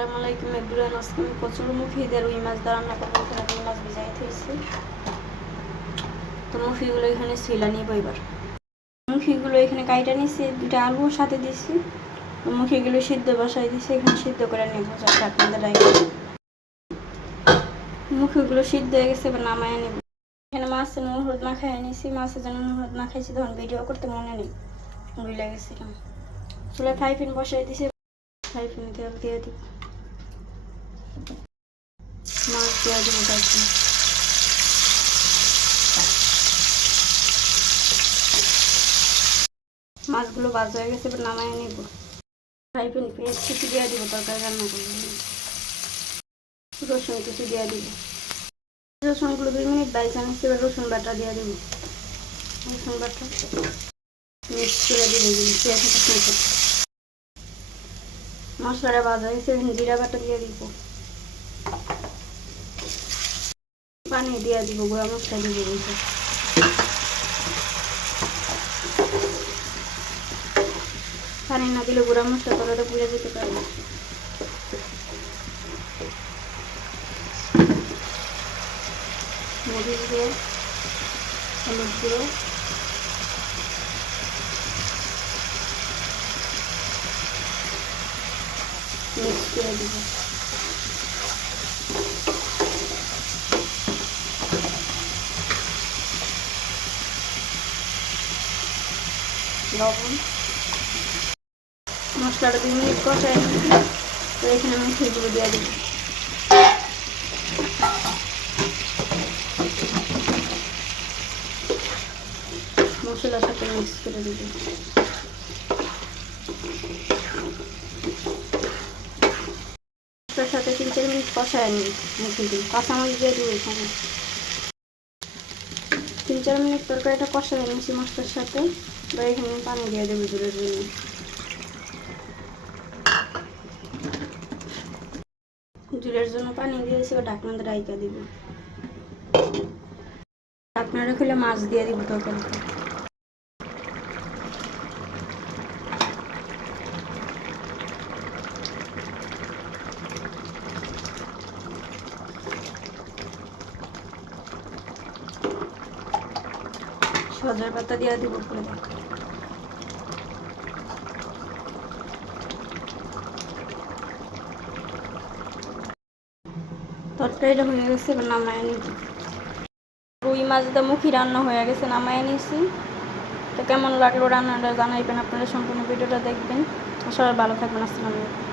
আসসালামু আলাইকুম এভরিওয়ান। আজকে আমি কচুরমুখী দিয়ে রুই মাছ দিয়ে রান্না করবো। এখানে রুই মাছ ভিজাই থইছি। তো মুখিগুলো এখানে ছিলা নিব। এবার মুখিগুলো এখানে কাইটা নিছি, দুটা আলু সাথে দিছি। মুখিগুলো সিদ্ধ বসাই দিছি, এখানে সিদ্ধ করে নেব। যাতে আপনাদের মুখিগুলো সিদ্ধ হয়ে গেছে, এবার নামায় নেব। এখানে মাছের নুন হলুদ মাখাই নিছি। মাছের জন্য নুন হলুদ মাখাইছি, তখন ভিডিও করতে মনে নেই, ভুলে গেছিলাম। চুলে ফ্রাই প্যান বসাই দিছি, ফ্রাই প্যানে তেল দিয়ে দিব, মাছ দিয়ে দিব। মাছগুলো ভাজা হয়ে গেছে, এবার নামায় নিব। ফ্রাই প্যান পেঁয়াজ কুচি দিয়ে দিব, তরকারি রান্না করবো। রসুন কুচি দিয়ে দিব। রসুনগুলো 2 মিনিট বাইচা নিচ্ছি, এবার রসুন বাটা দিয়ে দিব। রসুন বাটা মিক্স করে দিব। মশলাটা ভাজা হয়েছে, জিরা বাটা দিয়ে দিব, পানি দিয়ে দিব, গুঁড়া মশলা দিয়ে দিব। পানি না দিলে গুঁড়া মশলা তলাটা পুড়ে যেতে পারে। মরিচ দিয়ে হলুদ গুঁড়ো, মিক্স করে দিব। লবণ, মশলাটা 2 মিনিট কষাই নিচ্ছি। তো এখানে আমি মুখিগুলো দিয়ে দিব। মশলার সাথে মিক্স করে দিব। মশলার সাথে 3-4 মিনিট কষাই নিই মুখিগুলো। কাঁচামরিচ দিয়ে দিব এখানে। 3-4 মিনিট তরকারিটা কষাই নিয়েছি মশলার সাথে। বা এখানে পানি দিয়ে দেবো জলের জন্য। জলের জন্য পানি দিয়েছি, ও ঢাকনা দিয়ে রাইখা দিব। ঢাকনাটা খুলে মাছ দিয়ে দিব তরকারিতে। সজনের পাতা দিয়ে দিব পুরো। তরকারিটা হয়ে গেছে, এবার নামায় নিব। রুই মাছ দিয়ে মুখি রান্না হয়ে গেছে, নামায় নিছি। তো কেমন লাগলো রান্নাটা জানাইবেন। আপনারা সম্পূর্ণ ভিডিওটা দেখবেন। সবাই ভালো থাকবেন। আসসালামু আলাইকুম।